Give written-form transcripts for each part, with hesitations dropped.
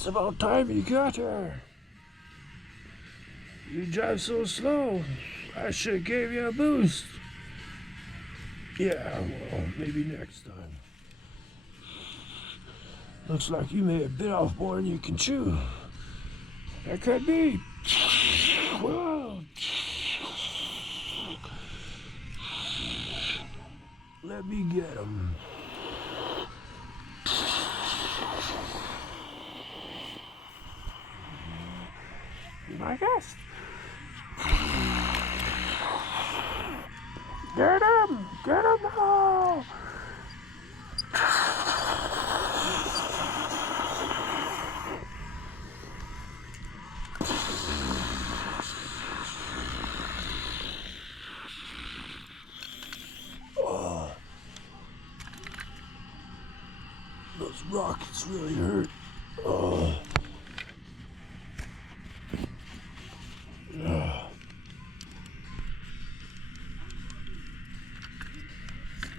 It's about time you got her. You drive so slow. I should have gave you a boost. Yeah, well, maybe next time. Looks like you may have bit off more than you can chew. That could be. Whoa. Let me get him. My guest. Get him! Get him now! Oh, those rockets really hurt. Oh.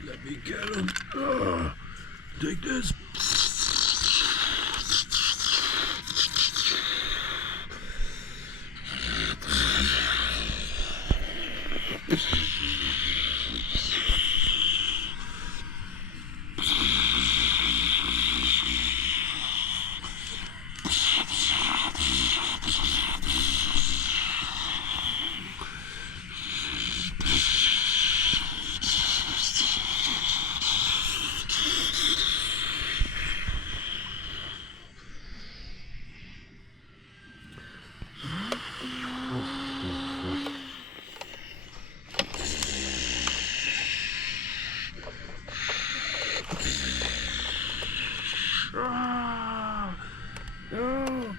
Let me get him. Take this. No.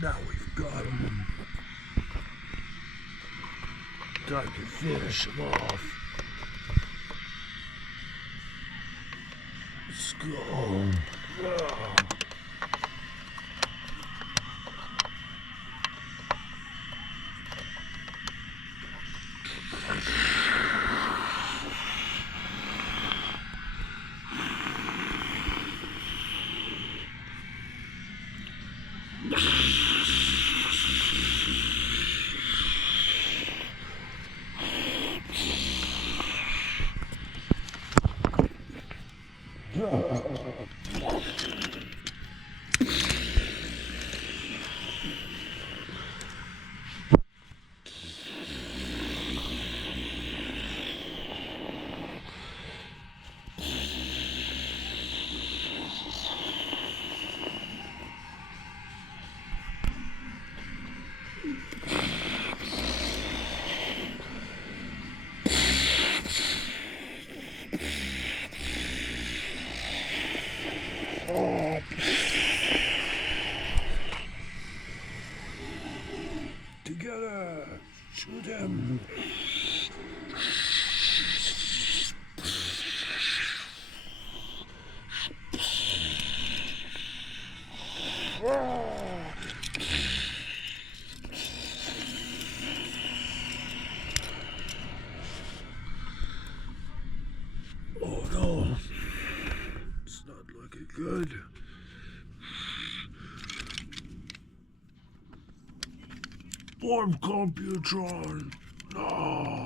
Now we've got him. Time to finish him off. Let's go. Together, shoot him. Oh no, it's not looking good. Form Computron. No.